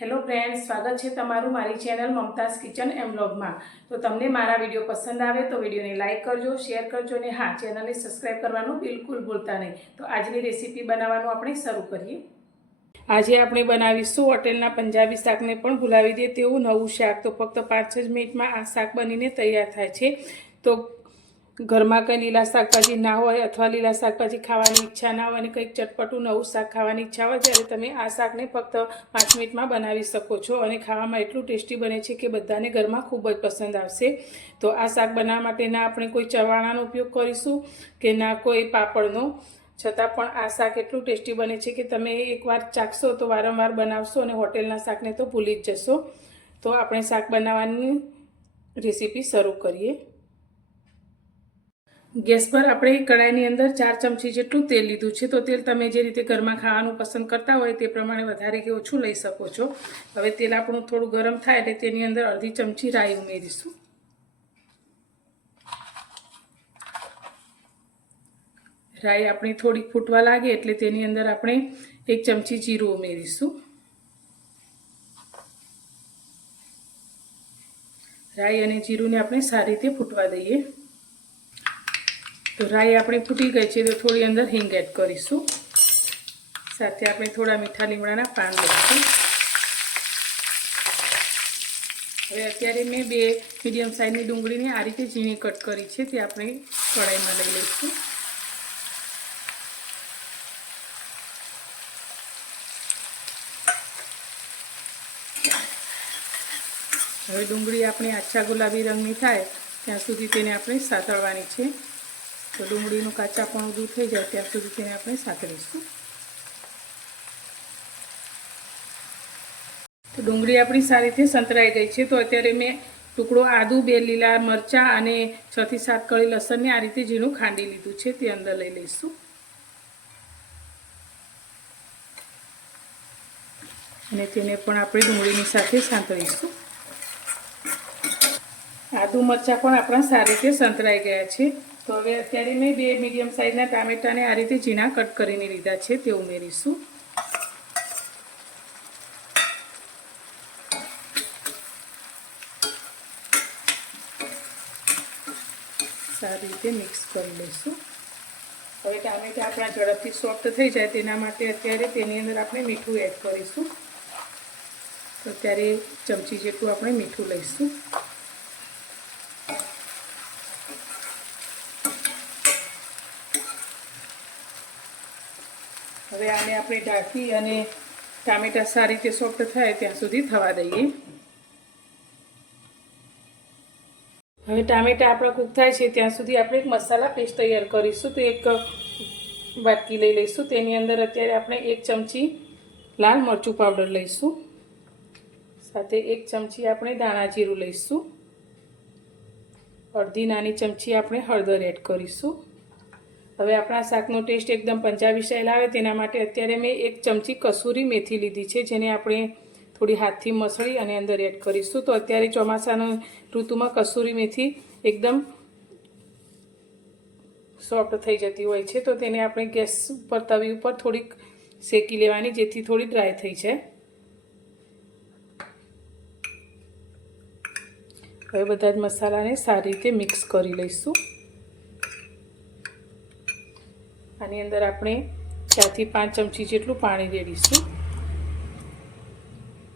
Hello friends, સ્વાગત છે તમારું મારી ચેનલ મમતાઝ કિચન એન્ડ વ્લોગમાં। તો તમને મારા વિડીયો પસંદ આવે તો વિડીયોને લાઇક કરજો, શેર કરજો અને હા, ચેનલને સબસ્ક્રાઈબ કરવાનું બિલકુલ ભૂલતા નહીં। તો આજની રેસીપી બનાવવાનું આપણે શરૂ કરીએ। આજે આપણે બનાવીશું હોટેલના પંજાબી શાકને પણ ભૂલાવી દે તેવું નવું શાક। તો ફક્ત 5 જ મિનિટમાં આ શાક બનીને તૈયાર થાય છે। તો ઘરમાં કંઈ લીલા શાકભાજી ના હોય અથવા લીલા શાકભાજી ખાવાની ઈચ્છા ના હોય અને કંઈક ચટપટું નવું શાક ખાવાની ઈચ્છા હોય ત્યારે તમે આ શાકને ફક્ત 5 મિનિટમાં બનાવી શકો છો અને ખાવામાં એટલું ટેસ્ટી બને છે કે બધાને ઘરમાં ખૂબ જ પસંદ આવશે। તો આ શાક બનાવવા માટે ના આપણે કોઈ ચવાણાનો ઉપયોગ કરીશું કે ના કોઈ પાપડનો, છતાં પણ આ શાક એટલું ટેસ્ટી બને છે કે તમે એકવાર ચાખશો તો વારંવાર બનાવશો અને હોટેલના શાકને તો ભૂલી જ જશો। તો આપણે શાક બનાવવાની રેસીપી શરૂ કરીએ। ગેસ પર આપણે કડાઈની અંદર 4 ચમચી જેટલું તેલ લીધું છે। તો તેલ તમે જે રીતે ઘરમાં ખાવાનું પસંદ કરતા હોય તે પ્રમાણે વધારે કે ઓછું લઈ શકો છો। હવે તેલ આપણું થોડું ગરમ થાય એટલે તેની અંદર અડધી ચમચી રાઈ ઉમેરીશું। રાઈ આપણી થોડીક ફૂટવા લાગે એટલે તેની અંદર આપણે 1 ચમચી જીરું ઉમેરીશું। રાઈ અને જીરુંને આપણે સારી રીતે ફૂટવા દઈએ। તો રાઈ આપણી ફૂટી ગઈ છે તો થોડી અંદર હિંગ એડ કરીશું। સાથે આપણે થોડા મીઠા લીમડાના પાન લઈશું। હવે અત્યારે મેં 2 મીડિયમ સાઇઝની ડુંગળીને આ રીતે ઝીણી કટ કરી છે તે આપણે કઢાઈમાં લઈ લઈશું। હવે ડુંગળી આપણી આછા ગુલાબી રંગની થાય ત્યાં સુધી તેને આપણે સાતળવાની છે। તો ડુંગળીનું કાચાપણું દૂર થઈ જાય ત્યાં સુધી તેને આપણે સાતળીશું। તો ડુંગળી આપણી સારી રીતે સંતરાઈ ગઈ છે। તો અત્યારે મેં ટુકડો આદુ, 2 લીલા મરચાં અને 6 થી 7 કળી લસણને આ રીતે ઝીણું ખાંડી લીધું છે તે અંદર લઈ લઈશું અને તેને પણ આપણે ડુંગળીની સાથે સાંતળીશું। આદુ મરચાં પણ આપણા સારી રીતે સંતરાઈ ગયા છે। તો હવે અત્યારે મેં 2 મીડિયમ સાઇઝના ટામેટાને આ રીતે ઝીણા કટ કરીને લીધા છે તે ઉમેરીશું। સારી રીતે મિક્સ કરી લઈશું। હવે ટામેટા આપણા ઝડપથી સોફ્ટ થઈ જાય તેના માટે અત્યારે તેની અંદર આપણે મીઠું એડ કરીશું। તો અત્યારે 1 ચમચી જેટલું આપણે મીઠું લઈશું। હવે આને આપણે ઢાંકી અને ટામેટા સારી રીતે સોફ્ટ થાય ત્યાં સુધી થવા દઈએ। હવે ટામેટા આપણા કૂક થાય છે ત્યાં સુધી આપણે એક મસાલા પેસ્ટ તૈયાર કરીશું। તો એક વાટકી લઈ લઈશું, તેની અંદર અત્યારે આપણે 1 ચમચી લાલ મરચું પાવડર લઈશું, સાથે 1 ચમચી આપણે ધાણા જીરું લઈશું, અડધી નાની ચમચી આપણે હળદર એડ કરીશું। હવે આપણા શાકનો ટેસ્ટ એકદમ પંજાબી સ્ટાઇલ આવે તેના માટે અત્યારે મેં 1 ચમચી કસૂરી મેથી લીધી છે જેને આપણે થોડી હાથથી મસળી અને અંદર એડ કરીશું। તો અત્યારે ચોમાસાની ઋતુમાં કસૂરી મેથી એકદમ સોફ્ટ થઈ જતી હોય છે તો તેને આપણે ગેસ ઉપર તવી ઉપર થોડીક શેકી લેવાની જેથી થોડી ડ્રાય થઈ જાય। હવે બધા જ મસાલાને સારી રીતે મિક્સ કરી લઈશું। આની અંદર આપણે 4 થી 5 ચમચી જેટલું પાણી રેડીશું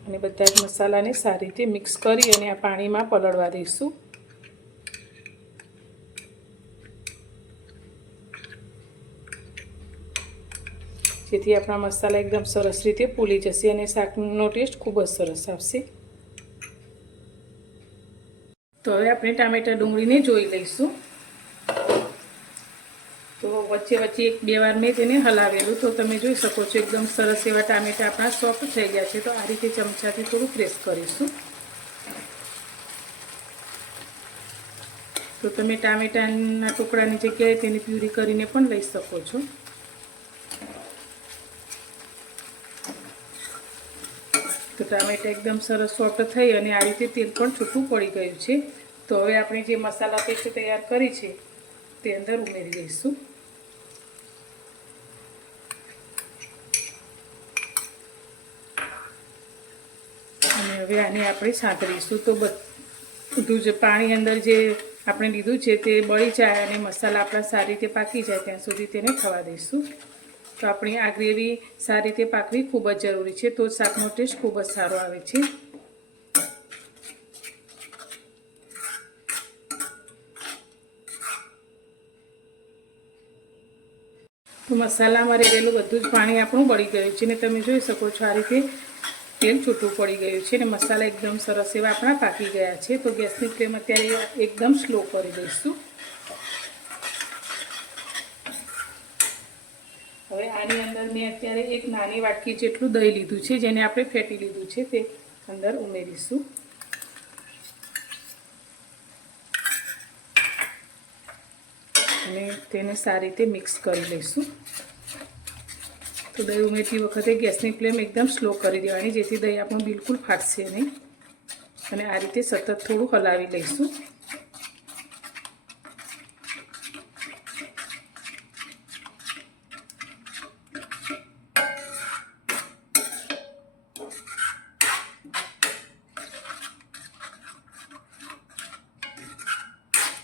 અને બધા જ મસાલાને સારી રીતે મિક્સ કરી અને આ પાણીમાં પલળવા દઈશું। જેથી આપણા મસાલા એકદમ સરસ રીતે ફૂલી જશે અને શાકનો ટેસ્ટ ખૂબ જ સરસ આવશે। તો હવે આપણે ટામેટા ડુંગળીને જોઈ લઈશું। તો વચ્ચે વચ્ચે 1-2 વાર મેં તેને હલાવેલું તો તમે જોઈ શકો છો એકદમ સરસ એવા ટામેટા આપણા સોફ્ટ થઈ ગયા છે। તો આ રીતે ચમચાથી થોડું પ્રેસ કરીશું। તો તમે ટામેટાના ટુકડાની જગ્યાએ તેને પ્યુરી કરીને પણ લઈ શકો છો। તો ટામેટા એકદમ સરસ સોફ્ટ થઈ અને આ રીતે તેલ પણ છૂટું પડી ગયું છે। તો હવે આપણે જે મસાલા પેસ્ટ તૈયાર કરી છે તે અંદર ઉમેરી દઈશું। અને હવે આને આપણે સાંતળીશું. તો બધું જ પાણી અંદર જે આપણે લીધું છે તે બળી જાય અને મસાલા આપણા સારી રીતે પાકી જાય ત્યાં સુધી તેને થવા દઈશું. તો આપણી આ ગ્રેવી સારી રીતે પાકવી ખૂબ જ જરૂરી છે, તો શાકનો ટેસ્ટ ખૂબ જ સારો આવે છે. તો મસાલામાં રહેલું બધું જ પાણી આપણું બળી ગયું છે ને તમે જોઈ શકો છો આ રીતે તેલ છૂટું પડી ગયું છે ને મસાલા એકદમ સરસ એવા આપણા પાકી ગયા છે. તો ગેસની ફ્લેમ અત્યારે એકદમ સ્લો કરી દઈશું. હવે આની અંદર મેં અત્યારે એક નાની વાટકી જેટલું દહીં લીધું છે, જેને આપણે ફેટી લીધું છે, તે અંદર ઉમેરીશું. અને તેને સારી રીતે મિક્સ કરી લઈશું. તો દહીં ઉમેરતી વખતે ગેસની ફ્લેમ એકદમ સ્લો કરી દેવાની, જેથી દહીં આપણું બિલકુલ ફાટશે નહીં. અને આ રીતે સતત થોડું હલાવી લઈશું.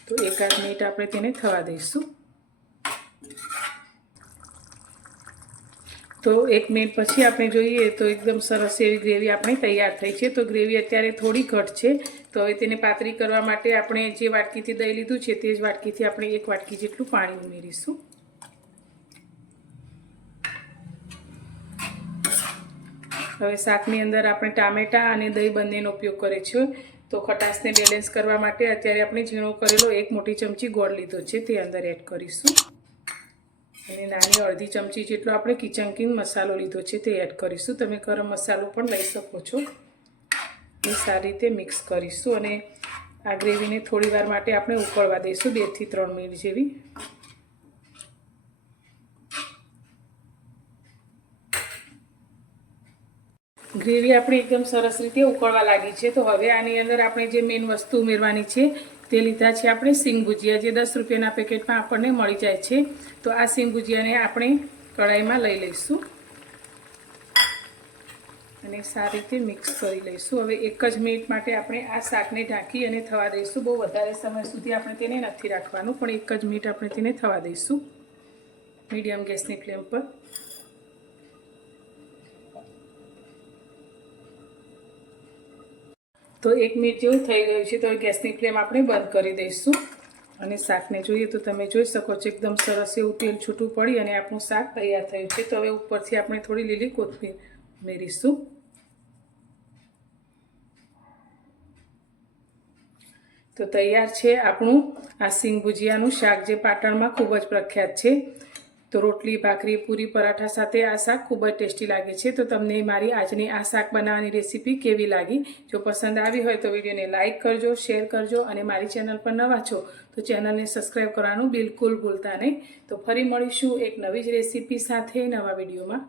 તો એકાદ મિનિટ આપણે તેને થવા દઈશું. તો 1 મિનિટ પછી આપણે જોઈએ તો એકદમ સરસ એવી ગ્રેવી આપણી તૈયાર થઈ છે. તો ગ્રેવી અત્યારે થોડી ઘટ છે, તો હવે તેને પાતળી કરવા માટે આપણે જે વાટકીથી દહીં લીધું છે તે જ વાટકીથી આપણે 1 વાટકી જેટલું પાણી ઉમેરીશું. હવે શાકની અંદર આપણે ટામેટાં અને દહીં બંનેનો ઉપયોગ કરે છે, તો ખટાશને બેલેન્સ કરવા માટે અત્યારે આપણે ઝીણો કરેલો 1 મોટી ચમચી ગોળ લીધો છે, તે અંદર એડ કરીશું. અને નાની અડધી ચમચી જેટલો આપણે કિચન કિંગ મસાલો લીધો છે તે એડ કરીશું. તમે ગરમ મસાલો પણ લઈ શકો છો. એ સારી રીતે મિક્સ કરીશું અને આ ગ્રેવીને થોડી વાર માટે આપણે ઉકળવા દઈશું, 2 થી 3 મિનિટ જેવી. ગ્રેવી આપણી એકદમ સરસ રીતે ઉકળવા લાગી છે. તો હવે આની અંદર આપણે જે મેઇન વસ્તુ ઉમેરવાની છે તે લીધા છે આપણે સિંગ ભુજિયા, જે 10 રૂપિયાના પેકેટમાં આપણને મળી જાય છે. તો આ સિંગ ભુજિયાને આપણે કઢાઈમાં લઈ લઈશું અને સારી રીતે મિક્સ કરી લઈશું. હવે 1 જ મિનિટ માટે આપણે આ શાકને ઢાંકી અને થવા દઈશું. બહુ વધારે સમય સુધી આપણે તેને નથી રાખવાનું, પણ 1 જ મિનિટ આપણે તેને થવા દઈશું મીડિયમ ગેસની ફ્લેમ પર. તો 1 મિનિટ જેવું થઈ ગયું છે, તો ગેસની ફ્લેમ આપણે બંધ કરી દઈશું. અને શાકને જોઈએ તો તમે જોઈ શકો છો એકદમ સરસ એવું તેલ છૂટું પડી અને આપણું શાક તૈયાર થયું છે. તો હવે ઉપરથી આપણે થોડી લીલી કોથમીર ઉમેરીશું. તો તૈયાર છે આપણું આ સિંગ ભુજિયાનું શાક, જે પાટણમાં ખૂબ જ પ્રખ્યાત છે. તો રોટલી, ભાખરી, પૂરી, પરાઠા સાથે આ શાક ખૂબ જ ટેસ્ટી લાગે છે. તો તમને મારી આજની આ શાક બનાવવાની રેસીપી કેવી લાગી? જો પસંદ આવી હોય તો વિડીયોને લાઇક કરજો, શેર કરજો અને મારી ચેનલ પર નવા છો તો ચેનલને સબસ્ક્રાઈબ કરવાનું બિલકુલ ભૂલતા નહીં. તો ફરી મળીશું એક નવી જ રેસીપી સાથે નવા વિડીયોમાં.